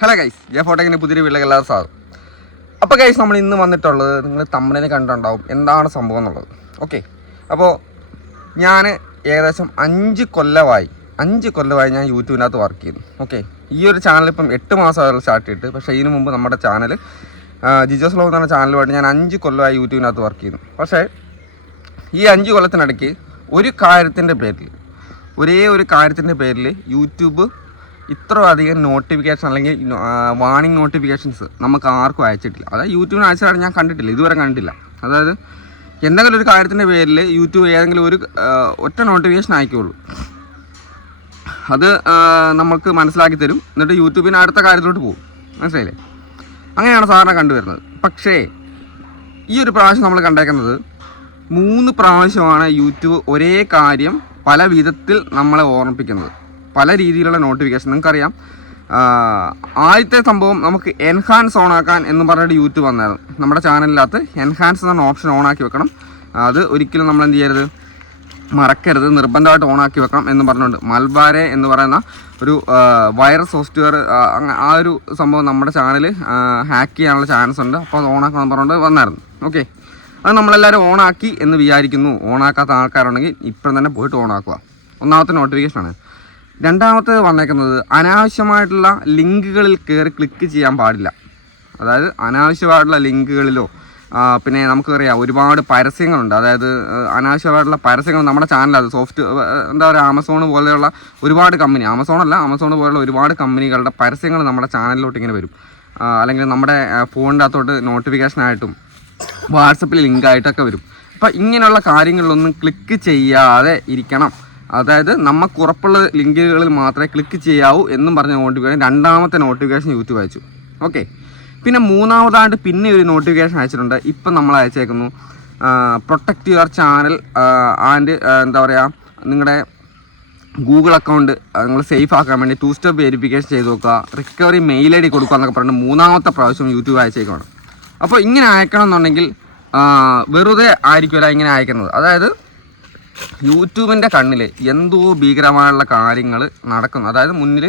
Hello guys, ഫോട്ടോക്കിൻ്റെ പുതിയൊരു വീട്ടിലേക്ക് എല്ലാവരും സ്വാഗതം. അപ്പോൾ ഗൈസ്, നമ്മൾ ഇന്ന് വന്നിട്ടുള്ളത് നിങ്ങൾ തമ്മിലിനെ കണ്ടിട്ടുണ്ടാവും എന്താണ് സംഭവം എന്നുള്ളത്. ഓക്കെ, അപ്പോൾ ഞാൻ ഏകദേശം 5 കൊല്ലമായി ഞാൻ യൂട്യൂബിനകത്ത് വർക്ക് ചെയ്യുന്നു. ഓക്കെ, ഈ ഒരു ചാനൽ ഇപ്പം 8 മാസമായുള്ള സ്റ്റാർട്ട് ചെയ്തിട്ട്. പക്ഷേ ഇതിനു മുമ്പ് നമ്മുടെ ചാനൽ ജിജോസ് വ്ലോഗ് എന്ന ചാനലുമായിട്ട് ഞാൻ 5 കൊല്ലമായി യൂട്യൂബിനകത്ത് വർക്ക് ചെയ്യുന്നു. പക്ഷേ ഈ 5 കൊല്ലത്തിനിടയ്ക്ക് ഒരേ ഒരു കാര്യത്തിൻ്റെ പേരിൽ യൂട്യൂബ് ഇത്ര അധികം നോട്ടിഫിക്കേഷൻ അല്ലെങ്കിൽ വാർണിംഗ് നോട്ടിഫിക്കേഷൻസ് നമുക്ക് ആർക്കും അയച്ചിട്ടില്ല. അതായത് യൂട്യൂബിന് അയച്ചാൽ ഞാൻ കണ്ടിട്ടില്ല, ഇതുവരെ കണ്ടിട്ടില്ല. അതായത് എന്തെങ്കിലും ഒരു കാര്യത്തിൻ്റെ പേരിൽ യൂട്യൂബ് ഏതെങ്കിലും ഒരു ഒറ്റ നോട്ടിഫിക്കേഷൻ അയക്കുകയുള്ളൂ. അത് നമുക്ക് മനസ്സിലാക്കി തരും, എന്നിട്ട് യൂട്യൂബിന് അടുത്ത കാര്യത്തിലോട്ട് പോകും. മനസ്സിലായില്ലേ? അങ്ങനെയാണ് സാധാരണ കണ്ടുവരുന്നത്. പക്ഷേ ഈ ഒരു പ്രാവശ്യം നമ്മൾ കണ്ടേക്കുന്നത് 3 പ്രാവശ്യമാണ് യൂട്യൂബ് ഒരേ കാര്യം പല വിധത്തിൽ നമ്മളെ ഓർമ്മിപ്പിക്കുന്നത്, പല രീതിയിലുള്ള നോട്ടിഫിക്കേഷൻ. നിങ്ങൾക്കറിയാം, ആദ്യത്തെ സംഭവം നമുക്ക് എൻഹാൻസ് ഓണാക്കാൻ എന്ന് പറഞ്ഞിട്ട് യൂട്യൂബ് വന്നായിരുന്നു. നമ്മുടെ ചാനലിനകത്ത് എൻഹാൻസ് എന്ന ഓപ്ഷൻ ഓണാക്കി വെക്കണം. അത് ഒരിക്കലും നമ്മൾ എന്ത് ചെയ്യരുത്, മറക്കരുത്, നിർബന്ധമായിട്ട് ഓണാക്കി വെക്കണം എന്ന് പറഞ്ഞുകൊണ്ട് മൽബാരെ എന്ന് പറയുന്ന ഒരു വൈറസ് സോഫ്റ്റ്വെയർ, ആ ഒരു സംഭവം നമ്മുടെ ചാനൽ ഹാക്ക് ചെയ്യാനുള്ള ചാൻസ് ഉണ്ട്. അപ്പോൾ അത് ഓണാക്കണം എന്ന് പറഞ്ഞുകൊണ്ട് വന്നായിരുന്നു. ഓക്കെ, അത് നമ്മളെല്ലാവരും ഓണാക്കി എന്ന് വിചാരിക്കുന്നു. ഓണാക്കാത്ത ആൾക്കാരുണ്ടെങ്കിൽ ഇപ്പം തന്നെ പോയിട്ട് ഓണാക്കുക. ഒന്നാമത്തെ നോട്ടിഫിക്കേഷനാണ്. രണ്ടാമത്തേത് വന്നേക്കുന്നത് അനാവശ്യമായിട്ടുള്ള ലിങ്കുകളിൽ കയറി ക്ലിക്ക് ചെയ്യാൻ പാടില്ല. അതായത് അനാവശ്യമായിട്ടുള്ള ലിങ്കുകളിലോ പിന്നെ നമുക്കറിയാം ഒരുപാട് പരസ്യങ്ങളുണ്ട്. അതായത് അനാവശ്യമായിട്ടുള്ള പരസ്യങ്ങൾ നമ്മുടെ ചാനലത് എന്താ പറയുക, ആമസോൺ പോലെയുള്ള ഒരുപാട് കമ്പനി, ആമസോൺ പോലെയുള്ള ഒരുപാട് കമ്പനികളുടെ പരസ്യങ്ങൾ നമ്മുടെ ചാനലിലോട്ട് ഇങ്ങനെ വരും. അല്ലെങ്കിൽ നമ്മുടെ ഫോണിൻ്റെ അകത്തോട്ട് നോട്ടിഫിക്കേഷനായിട്ടും വാട്സപ്പിൽ ലിങ്കായിട്ടൊക്കെ വരും. അപ്പോൾ ഇങ്ങനെയുള്ള കാര്യങ്ങളിലൊന്നും ക്ലിക്ക് ചെയ്യാതെ ഇരിക്കണം. അതായത് നമുക്ക് ഉറപ്പുള്ള ലിങ്കുകളിൽ മാത്രമേ ക്ലിക്ക് ചെയ്യാവൂ എന്നും പറഞ്ഞ നോട്ടിഫിക്കേഷൻ, രണ്ടാമത്തെ നോട്ടിഫിക്കേഷൻ യൂട്യൂബ് അയച്ചു. ഓക്കെ, പിന്നെ മൂന്നാമതായിട്ട് പിന്നെ ഒരു നോട്ടിഫിക്കേഷൻ അയച്ചിട്ടുണ്ട്. ഇപ്പം നമ്മൾ അയച്ചേക്കുന്നു, പ്രൊട്ടക്റ്റ് യുവർ ചാനൽ ആൻഡ് എന്താ പറയുക, നിങ്ങളുടെ ഗൂഗിൾ അക്കൗണ്ട് നിങ്ങൾ സേഫ് ആക്കാൻ വേണ്ടി 2 സ്റ്റെപ്പ് വെരിഫിക്കേഷൻ ചെയ്ത് നോക്കുക, റിക്കവറി മെയിൽ ID കൊടുക്കുക എന്നൊക്കെ പറഞ്ഞിട്ട് 3ാമത്തെ പ്രാവശ്യം യൂട്യൂബ് അയച്ചേക്കാണ്. അപ്പോൾ ഇങ്ങനെ അയക്കണം എന്നുണ്ടെങ്കിൽ വെറുതെ ആയിരിക്കുമല്ല ഇങ്ങനെ അയക്കുന്നത്. അതായത് യൂട്യൂബിൻ്റെ കണ്ണിൽ എന്തോ ഭീകരമായുള്ള കാര്യങ്ങൾ നടക്കുന്നു, അതായത് മുന്നിൽ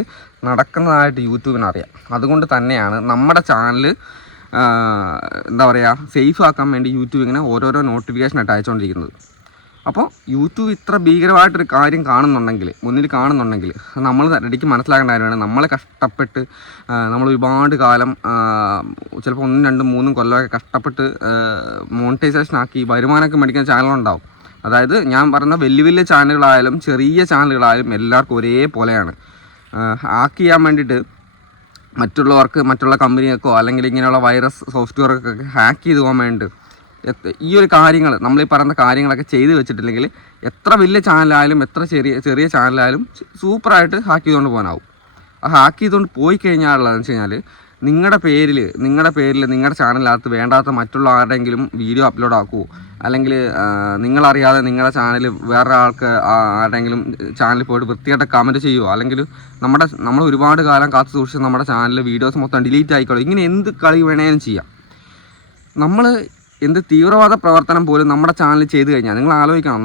നടക്കുന്നതായിട്ട് യൂട്യൂബിനറിയാം. അതുകൊണ്ട് തന്നെയാണ് നമ്മുടെ ചാനൽ എന്താ പറയുക, സേഫ് ആക്കാൻ വേണ്ടി യൂട്യൂബ് ഇങ്ങനെ ഓരോരോ നോട്ടിഫിക്കേഷനായിട്ട് അയച്ചുകൊണ്ടിരിക്കുന്നത്. അപ്പോൾ യൂട്യൂബ് ഇത്ര ഭീകരമായിട്ടൊരു കാര്യം മുന്നിൽ കാണുന്നുണ്ടെങ്കിൽ നമ്മൾ റെഡിക്ക് മനസ്സിലാക്കേണ്ട കാര്യമാണ്. നമ്മളെ കഷ്ടപ്പെട്ട് നമ്മൾ ഒരുപാട് കാലം, ചിലപ്പോൾ 1, 2, 3 കൊല്ലമൊക്കെ കഷ്ടപ്പെട്ട് മോണിറ്റൈസേഷൻ ആക്കി വരുമാനമൊക്കെ മേടിക്കുന്ന ചാനലുണ്ടാവും. അതായത് ഞാൻ പറയുന്ന വലിയ ചാനലുകളായാലും ചെറിയ ചാനലുകളായാലും എല്ലാവർക്കും ഒരേപോലെയാണ്. ഹാക്ക് ചെയ്യാൻ വേണ്ടിയിട്ട് മറ്റുള്ള കമ്പനികൾക്കോ അല്ലെങ്കിൽ ഇങ്ങനെയുള്ള വൈറസ് സോഫ്റ്റ്വെയറൊക്കെ ഹാക്ക് ചെയ്ത് പോകാൻ വേണ്ടിയിട്ട് ഈ ഒരു കാര്യങ്ങൾ, നമ്മളീ പറയുന്ന കാര്യങ്ങളൊക്കെ ചെയ്ത് വെച്ചിട്ടില്ലെങ്കിൽ എത്ര വലിയ ചാനലായാലും എത്ര ചെറിയ ചാനലായാലും സൂപ്പറായിട്ട് ഹാക്ക് ചെയ്തുകൊണ്ട് പോകാനാവും. ആ ഹാക്ക് ചെയ്തുകൊണ്ട് പോയി കഴിഞ്ഞാലുള്ളതെന്ന് വെച്ച് കഴിഞ്ഞാൽ നിങ്ങളുടെ പേരിൽ നിങ്ങളുടെ ചാനലിനകത്ത് വേണ്ടാത്ത മറ്റുള്ള ആരുടെയെങ്കിലും വീഡിയോ അപ്ലോഡ് ആക്കുമോ, അല്ലെങ്കിൽ നിങ്ങളറിയാതെ നിങ്ങളുടെ ചാനൽ വേറെ ആരുടെയെങ്കിലും ചാനലിൽ പോയിട്ട് വൃത്തിയായിട്ട് കമൻറ്റ് ചെയ്യുമോ, അല്ലെങ്കിൽ നമ്മൾ ഒരുപാട് കാലം കാത്തു സൂക്ഷിച്ച് നമ്മുടെ ചാനലിൽ വീഡിയോസ് മൊത്തം ഡിലീറ്റ് ആയിക്കോളും. ഇങ്ങനെ എന്ത് കളി വേണേലും ചെയ്യാം. നമ്മൾ എന്ത് തീവ്രവാദ പ്രവർത്തനം പോലും നമ്മുടെ ചാനലിൽ ചെയ്ത് കഴിഞ്ഞാൽ നിങ്ങൾ ആലോചിക്കണം,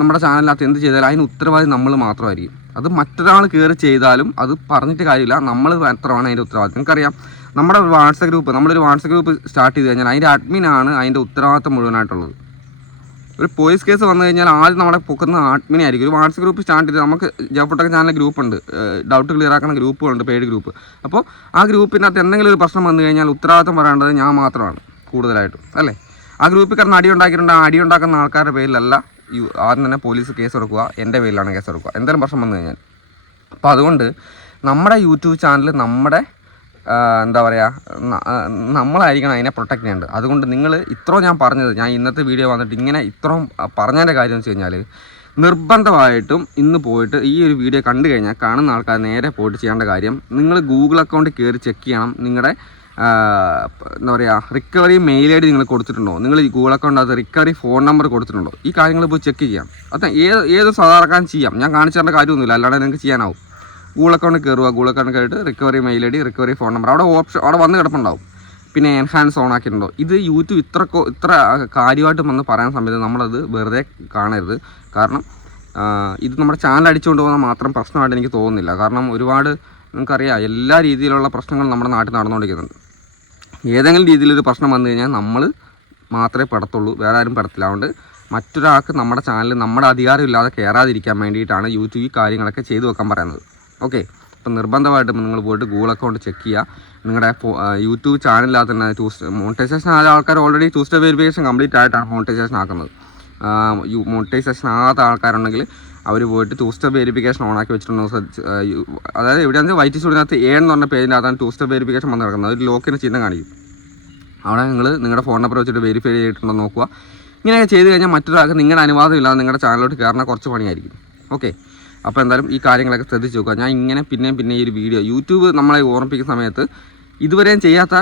നമ്മുടെ ചാനലിനകത്ത് എന്ത് ചെയ്താലും അതിന് ഉത്തരവാദി നമ്മൾ മാത്രമായിരിക്കും. അത് മറ്റൊരാൾ കയറി ചെയ്താലും അത് പറഞ്ഞിട്ട് കാര്യമില്ല, നമ്മൾ മാത്രമാണ് അതിൻ്റെ ഉത്തരവാദിത്വം. നിങ്ങൾക്കറിയാം, നമ്മളൊരു വാട്സപ്പ് ഗ്രൂപ്പ് സ്റ്റാർട്ട് ചെയ്ത് കഴിഞ്ഞാൽ അതിൻ്റെ അഡ്മിനാണ് അതിൻ്റെ ഉത്തരവാദിത്വം മുഴുവനായിട്ടുള്ളത്. ഒരു പോലീസ് കേസ് വന്നു കഴിഞ്ഞാൽ ആദ്യം നമ്മളെ പൊക്കുന്ന അഡ്മിനെ ആയിരിക്കും. ഒരു വാട്സപ്പ് ഗ്രൂപ്പ് സ്റ്റാർട്ട് ചെയ്ത് നമുക്ക് ജോഫോട്ടൊക്കെ ചാനൽ ഗ്രൂപ്പുണ്ട്, ഡൗട്ട് ക്ലിയർ ആക്കുന്ന ഗ്രൂപ്പുകളുണ്ട്, പെയ്ഡ് ഗ്രൂപ്പ്. അപ്പോൾ ആ ഗ്രൂപ്പിനകത്ത് എന്തെങ്കിലും ഒരു പ്രശ്നം വന്നു കഴിഞ്ഞാൽ ഉത്തരവാദിത്വം പറയേണ്ടത് ഞാൻ മാത്രമാണ് കൂടുതലായിട്ടും, അല്ലേ? ആ ഗ്രൂപ്പിൽ കിടന്ന് അടി ഉണ്ടാക്കുന്ന ആൾക്കാരുടെ പേരിലല്ല ആദ്യം തന്നെ പോലീസ് കേസ് കൊടുക്കുക, എൻ്റെ പേരിലാണ് കേസ് കൊടുക്കുക എന്തെങ്കിലും പ്രശ്നം വന്നു കഴിഞ്ഞാൽ. അപ്പോൾ അതുകൊണ്ട് നമ്മുടെ യൂട്യൂബ് ചാനൽ നമ്മുടെ എന്താ പറയുക, നമ്മളായിരിക്കണം അതിനെ പ്രൊട്ടക്റ്റ് ചെയ്യേണ്ടത്. അതുകൊണ്ട് നിങ്ങൾ ഞാൻ പറഞ്ഞത്, ഞാൻ ഇന്നത്തെ വീഡിയോ വന്നിട്ട് ഇങ്ങനെ ഇത്രയും പറഞ്ഞതിൻ്റെ കാര്യം എന്ന് വെച്ച് കഴിഞ്ഞാൽ, നിർബന്ധമായിട്ടും ഇന്ന് പോയിട്ട് ഈ ഒരു വീഡിയോ കണ്ടു കഴിഞ്ഞാൽ കാണുന്ന ആൾക്കാർ നേരെ പോയിട്ട് ചെയ്യേണ്ട കാര്യം, നിങ്ങൾ ഗൂഗിൾ അക്കൗണ്ടിൽ കയറി ചെക്ക് ചെയ്യണം. നിങ്ങളുടെ എന്താ പറയുക, റിക്കവറി മെയിൽ ID നിങ്ങൾ കൊടുത്തിട്ടുണ്ടോ, നിങ്ങൾ ഈ ഗൂഗിൾ അക്കൗണ്ടിനകത്ത് റിക്കവറി ഫോൺ നമ്പർ കൊടുത്തിട്ടുണ്ടോ, ഈ കാര്യങ്ങൾ പോയി ചെക്ക് ചെയ്യാം. അത് ഏത് സാധാരണക്കാരൻ ചെയ്യാം, ഞാൻ കാണിച്ചു തരേണ്ട കാര്യമൊന്നുമില്ല, അല്ലാതെ നിങ്ങൾക്ക് ചെയ്യാനാവും. ഗൂഗിൾ അക്കൗണ്ടിൽ കയറുക, ഗൂഗിൾ അക്കൗണ്ടിൽ കയറിയിട്ട് recovery mail ID, recovery phone number അവിടെ വന്ന് കിടപ്പുണ്ടാവും. പിന്നെ എൻഹാൻസ് ഓൺ ആക്കിയിട്ടുണ്ടോ. ഇത് യൂട്യൂബ് ഇത്ര കാര്യമായിട്ട് വന്ന് പറയാൻ സമയത്ത് നമ്മളത് വെറുതെ കാണരുത്. കാരണം ഇത് നമ്മുടെ ചാനൽ അടിച്ചുകൊണ്ട് പോകുന്ന മാത്രം പ്രശ്നമായിട്ട് എനിക്ക് തോന്നുന്നില്ല. കാരണം ഒരുപാട് നിങ്ങൾക്കറിയാം എല്ലാ രീതിയിലുള്ള പ്രശ്നങ്ങളും നമ്മുടെ നാട്ടിൽ നടന്നുകൊണ്ടിരിക്കുന്നുണ്ട്. ഏതെങ്കിലും രീതിയിലൊരു പ്രശ്നം വന്നു കഴിഞ്ഞാൽ നമ്മൾ മാത്രമേ പെടത്തുള്ളൂ, വേറെ ആരും പെടത്തില്ല. അതുകൊണ്ട് മറ്റൊരാൾക്ക് നമ്മുടെ ചാനൽ നമ്മുടെ അധികാരം ഇല്ലാതെ കയറാതിരിക്കാൻ വേണ്ടിയിട്ടാണ് യൂട്യൂബ് ഈ കാര്യങ്ങളൊക്കെ ചെയ്തു വെക്കാൻ പറയുന്നത്. ഓക്കെ, അപ്പം നിർബന്ധമായിട്ടും നിങ്ങൾ പോയിട്ട് ഗൂഗിൾ അക്കൗണ്ട് ചെക്ക് ചെയ്യുക. നിങ്ങളുടെ യൂട്യൂബ് ചാനലിനകത്ത് തന്നെ മോണിറ്റൈസേഷൻ ആയ ആൾക്കാർ ഓൾറെഡി 2 സ്റ്റെപ്പ് വെരിഫിക്കേഷൻ കംപ്ലീറ്റ് ആയിട്ടാണ് മോണിറ്റൈസേഷൻ ആക്കുന്നത്. മോണിറ്റൈസേഷൻ ആകാത്ത ആൾക്കാരുണ്ടെങ്കിൽ അവർ പോയിട്ട് 2 സ്റ്റെപ്പ് വെരിഫിക്കേഷൻ ഓണാക്കി വെച്ചിട്ടുണ്ടോ അതായത് എവിടെയാണെന്ന് വൈറ്റ് സ്റ്റുഡിനകത്ത് എന്ന് പറഞ്ഞ പേജിനകത്താണ് 2 സ്റ്റെപ്പ് വെരിഫിക്കേഷൻ വന്ന് കിടക്കുന്നത്. ഒരു ലോക്കിന് ചിഹ്നം കാണിക്കും. അവിടെ നിങ്ങൾ നിങ്ങളുടെ ഫോൺ നമ്പർ വെച്ചിട്ട് വെരിഫൈ ചെയ്തിട്ടുണ്ടോ നോക്കുക. ഇങ്ങനെയൊക്കെ ചെയ്ത് കഴിഞ്ഞാൽ മറ്റൊരാൾക്ക് നിങ്ങളുടെ അനുവാദം ഇല്ലാതെ നിങ്ങളുടെ ചാനലിലോട്ട് കയറുന്ന കുറച്ച് പണിയായിരിക്കും. ഓക്കെ, അപ്പോൾ എന്തായാലും ഈ കാര്യങ്ങളൊക്കെ ശ്രദ്ധിച്ച് നോക്കുക. ഞാൻ ഇങ്ങനെ പിന്നെ ഈ ഒരു വീഡിയോ യൂട്യൂബ് നമ്മളെ ഓർമ്മിപ്പിക്കുന്ന സമയത്ത് ഇതുവരെയും ചെയ്യാത്ത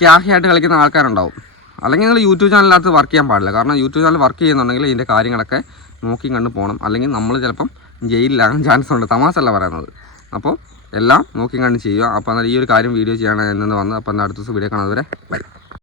ക്യാഷായിട്ട് കളിക്കുന്ന ആൾക്കാരുണ്ടാവും. അല്ലെങ്കിൽ നിങ്ങൾ യൂട്യൂബ് ചാനലിനകത്ത് വർക്ക് ചെയ്യാൻ പാടില്ല. കാരണം യൂട്യൂബ് ചാനൽ വർക്ക് ചെയ്യുന്നുണ്ടെങ്കിൽ ഇതിൻ്റെ കാര്യങ്ങളൊക്കെ നോക്കി കണ്ട് പോകണം. അല്ലെങ്കിൽ നമ്മൾ ചിലപ്പം ജയിലിലാകാൻ ചാൻസ് ഉണ്ട്. തമാശ അല്ല പറയുന്നത്. അപ്പോൾ എല്ലാം നോക്കി കണ്ട് ചെയ്യുക. അപ്പോൾ എന്നാൽ ഈ ഒരു കാര്യം വീഡിയോ ചെയ്യാണ് എന്നു വന്നത്. അപ്പോൾ എന്നാൽ അടുത്ത ദിവസം വീഡിയോ കാണാതെ വരെ ബൈ.